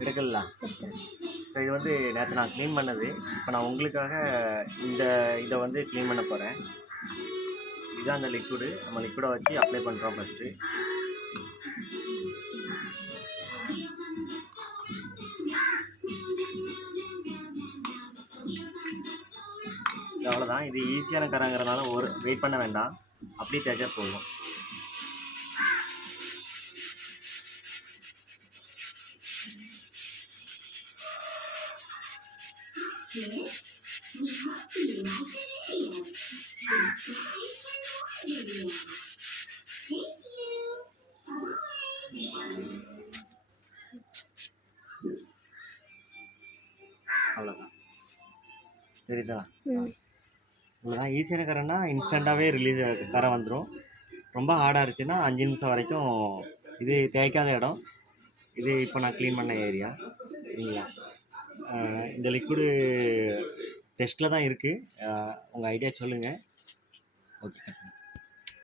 எடுக்கலாம். ஸோ இது வந்து நேற்று நான் க்ளீன் பண்ணது. இப்போ நான் உங்களுக்காக இந்த இதை வந்து க்ளீன் பண்ண போகிறேன். இதுதான் அந்த லிக்விடு. நம்ம லிக்விடை வச்சு அப்ளை பண்ணுறோம் ஃபஸ்ட்டு. அவ்வளோதான். இது ஈஸியான கரைங்கிறதுனால ஒரு வெயிட் பண்ண வேண்டாம், அப்படியே தேய்ச்சா போதும். அவ்வளோதான். தெரியுதா? இவ்வளோதான். ஈஸியான கரைன்னா இன்ஸ்டண்ட்டாகவே கரை வந்துடும். ரொம்ப ஹார்டாக இருந்துச்சுன்னா 5 நிமிஷம் வரைக்கும். இது தேய்க்காத இடம். இது இப்போ நான் க்ளீன் பண்ண ஏரியா. சரிங்களா? இந்த லிக்விடு டெஸ்ட்டில் தான் இருக்குது. உங்கள் ஐடியா சொல்லுங்கள். ஓகே.